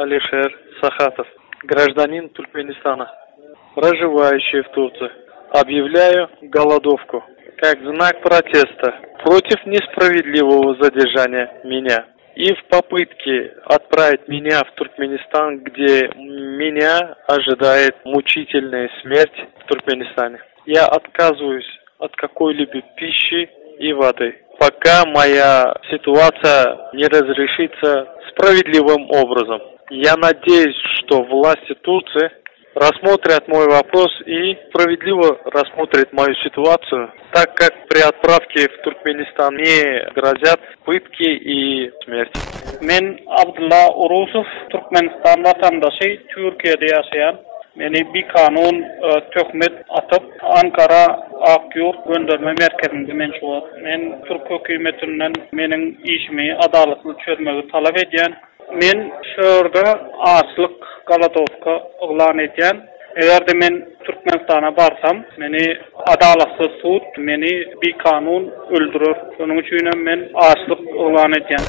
Алишер Сахатов, гражданин Туркменистана, проживающий в Турции. Объявляю голодовку как знак протеста против несправедливого задержания меня и в попытке отправить меня в Туркменистан, где меня ожидает мучительная смерть в Туркменистане. Я отказываюсь от какой-либо пищи и воды, пока моя ситуация не разрешится справедливым образом. Я надеюсь, что власти Турции рассмотрят мой вопрос и справедливо рассмотрят мою ситуацию, так как при отправке в Туркменистан мне грозят пытки и смерть. Мен Абдулла Урусов, Turkmenistan vatandaşı, Türkiye'de yaşayan. Beni bir kanun töhmet atıp Ankara Akyurt gönderme merkezinde menşuat. Men Türk hükümetinden menin işimi adaletli çözmeyi talep ediyen. Men şöyle açlık galadovka ilan ediyen. Eğer de men Türkmenistan'a barsam, meni adaletsiz tut, meni bir kanun öldürür. Onun için men açlık ilan ediyen.